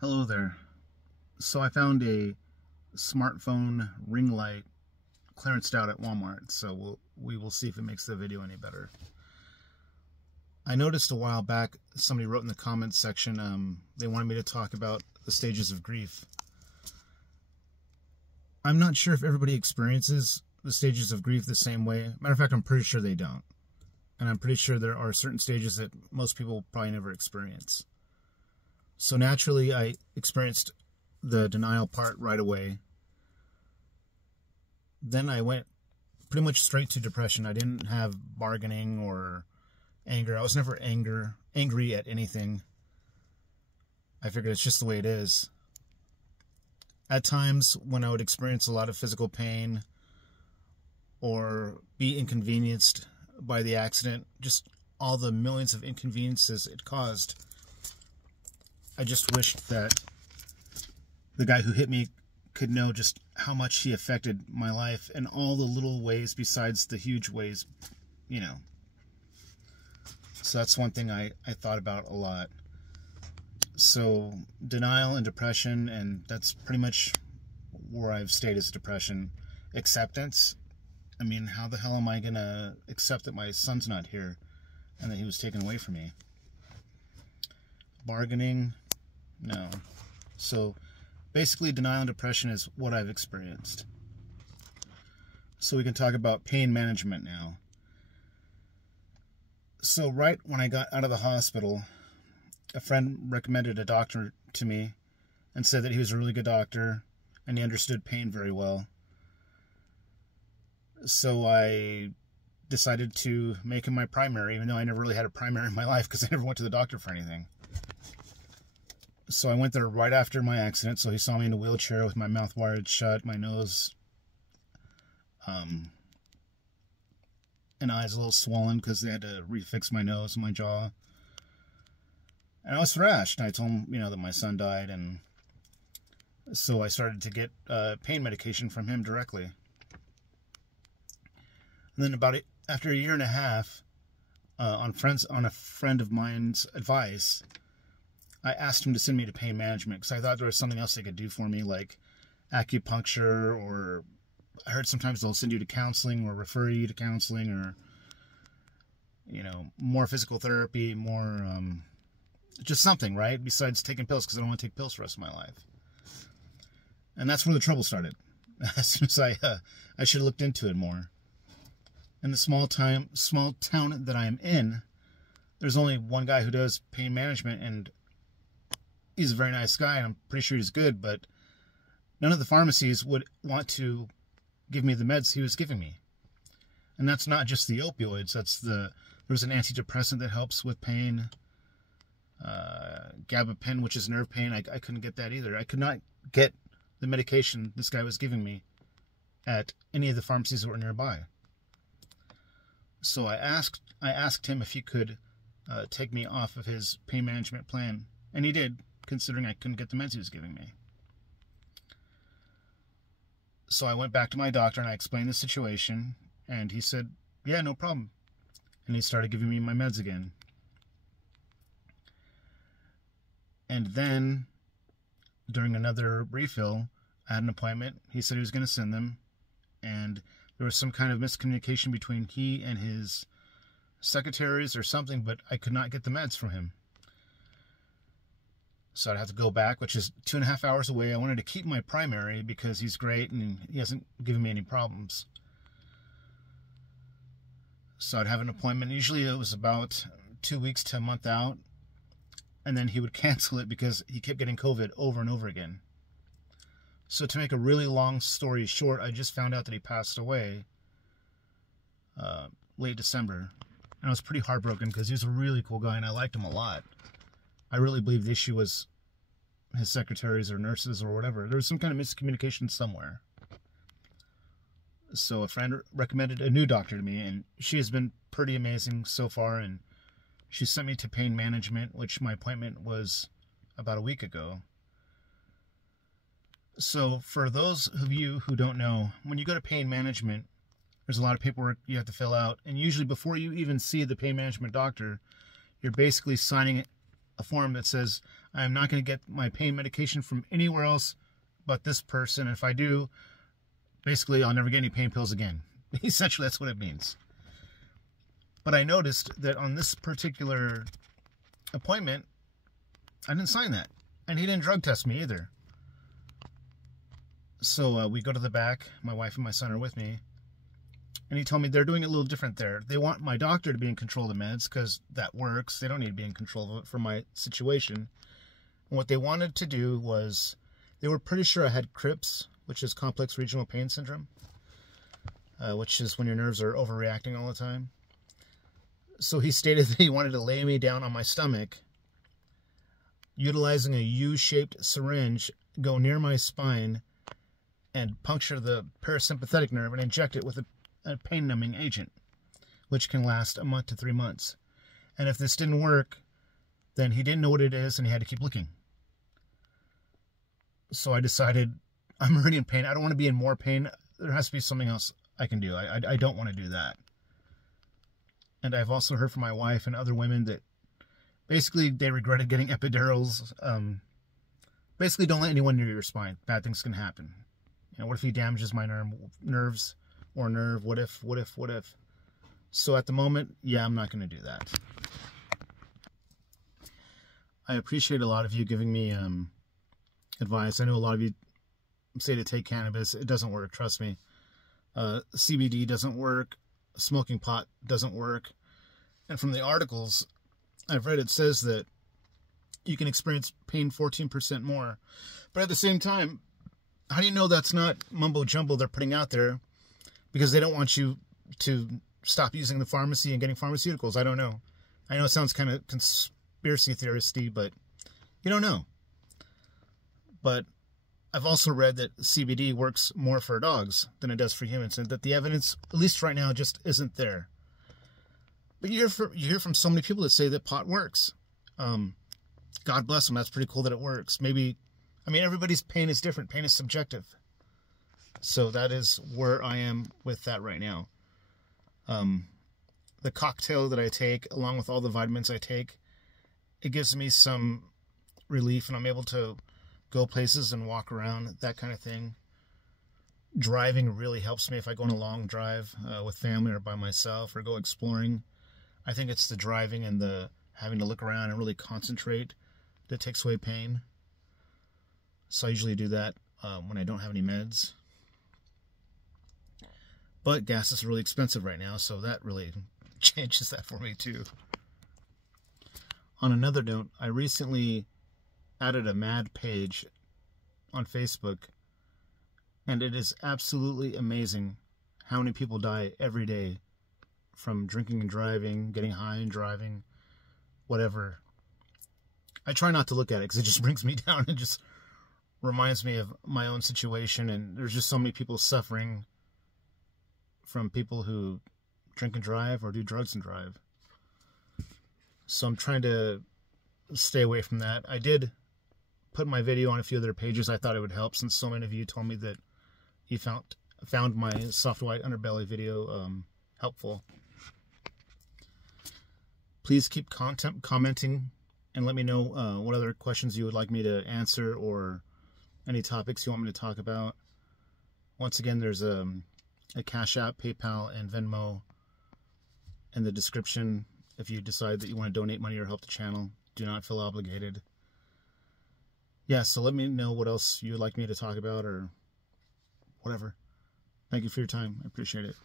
Hello there. So I found a smartphone ring light clearanced out at Walmart, so we will see if it makes the video any better. I noticed a while back somebody wrote in the comments section they wanted me to talk about the stages of grief. I'm not sure if everybody experiences the stages of grief the same way. Matter of fact, I'm pretty sure they don't. And I'm pretty sure there are certain stages that most people probably never experience. So naturally, I experienced the denial part right away. Then I went pretty much straight to depression. I didn't have bargaining or anger. I was never angry at anything. I figured it's just the way it is. At times, when I would experience a lot of physical pain or be inconvenienced by the accident, just all the millions of inconveniences it caused, I just wished that the guy who hit me could know just how much he affected my life in all the little ways besides the huge ways, you know. So that's one thing I thought about a lot. So denial and depression, and that's pretty much where I've stayed, is depression. Acceptance. I mean, how the hell am I going to accept that my son's not here and that he was taken away from me? Bargaining. No. So basically denial and depression is what I've experienced. So we can talk about pain management now. So right when I got out of the hospital, a friend recommended a doctor to me and said that he was a really good doctor and he understood pain very well. So I decided to make him my primary, even though I never really had a primary in my life because I never went to the doctor for anything. So I went there right after my accident, so he saw me in a wheelchair with my mouth wired shut, my nose and eyes a little swollen because they had to refix my nose and my jaw. And I was thrashed, and I told him, that my son died, and so I started to get pain medication from him directly. And then after a year and a half, on a friend of mine's advice, I asked him to send me to pain management because I thought there was something else they could do for me, like acupuncture, or I heard sometimes they'll send you to counseling or refer you to counseling, or, more physical therapy, more, just something, right? Besides taking pills, because I don't want to take pills for the rest of my life. And that's where the trouble started. As soon as I should have looked into it more. In the small town that I'm in, there's only one guy who does pain management, and he's a very nice guy, and I'm pretty sure he's good, but none of the pharmacies would want to give me the meds he was giving me. And that's not just the opioids. There's an antidepressant that helps with pain. Gabapentin, which is nerve pain. I couldn't get that either. I could not get the medication this guy was giving me at any of the pharmacies that were nearby. So I asked him if he could take me off of his pain management plan, and he did, considering I couldn't get the meds he was giving me. So I went back to my doctor and I explained the situation, and he said, yeah, no problem. And he started giving me my meds again. And then, during another refill, I had an appointment. He said he was going to send them, and there was some kind of miscommunication between he and his secretaries or something, but I could not get the meds from him. So I'd have to go back, which is 2.5 hours away. I wanted to keep my primary because he's great and he hasn't given me any problems. So I'd have an appointment. Usually it was about 2 weeks to a month out. And then he would cancel it because he kept getting COVID over and over again. So to make a really long story short, I just found out that he passed away late December. And I was pretty heartbroken because he was a really cool guy and I liked him a lot. I really believe the issue was his secretaries or nurses or whatever. There was some kind of miscommunication somewhere. So a friend recommended a new doctor to me, and she has been pretty amazing so far, and she sent me to pain management, which my appointment was about a week ago. So for those of you who don't know, when you go to pain management, there's a lot of paperwork you have to fill out, and usually before you even see the pain management doctor, you're basically signing a form that says, I am not going to get my pain medication from anywhere else but this person. If I do, basically I'll never get any pain pills again. Essentially, that's what it means. But I noticed that on this particular appointment, I didn't sign that. And he didn't drug test me either. So we go to the back. My wife and my son are with me. And he told me they're doing it a little different there. They want my doctor to be in control of the meds because that works. They don't need to be in control of it for my situation. And what they wanted to do was, they were pretty sure I had CRPS, which is complex regional pain syndrome, which is when your nerves are overreacting all the time. So he stated that he wanted to lay me down on my stomach, utilizing a U-shaped syringe, go near my spine, and puncture the parasympathetic nerve and inject it with a pain-numbing agent, which can last a month to 3 months. And if this didn't work, then he didn't know what it is and he had to keep looking. So I decided, I'm already in pain. I don't want to be in more pain. There has to be something else I can do. I don't want to do that. And I've also heard from my wife and other women that basically they regretted getting epidurals. Basically, don't let anyone near your spine. Bad things can happen. You know, what if he damages my nerves or nerve? What if? So at the moment, yeah, I'm not going to do that. I appreciate a lot of you giving me advice. I know a lot of you say to take cannabis. It doesn't work, trust me. CBD doesn't work. Smoking pot doesn't work. And from the articles I've read, it says that you can experience pain 14% more. But at the same time, how do you know that's not mumbo jumbo they're putting out there because they don't want you to stop using the pharmacy and getting pharmaceuticals? I don't know. I know it sounds kind of conspiracy theoristy, but you don't know. But I've also read that CBD works more for dogs than it does for humans, and that the evidence, at least right now, just isn't there. But you hear from so many people that say that pot works. God bless them. That's pretty cool that it works. Maybe, I mean, everybody's pain is different. Pain is subjective. So that is where I am with that right now. The cocktail that I take, along with all the vitamins I take, it gives me some relief, and I'm able to go places and walk around, that kind of thing. Driving really helps me if I go on a long drive with family or by myself or go exploring. I think it's the driving and the having to look around and really concentrate that takes away pain. So I usually do that when I don't have any meds. But gas is really expensive right now, so that really changes that for me too. On another note, I recently added a mad page on Facebook, and it is absolutely amazing how many people die every day from drinking and driving, getting high and driving, whatever. I try not to look at it because it just brings me down and just reminds me of my own situation, and there's just so many people suffering from people who drink and drive or do drugs and drive. So I'm trying to stay away from that. I did put my video on a few of their pages. I thought it would help, since so many of you told me that you found my soft white underbelly video helpful. Please keep commenting and let me know what other questions you would like me to answer or any topics you want me to talk about. Once again, there's a Cashapp, PayPal, and Venmo in the description if you decide that you want to donate money or help the channel. Do not feel obligated. Yeah, so let me know what else you would like me to talk about or whatever. Thank you for your time. I appreciate it.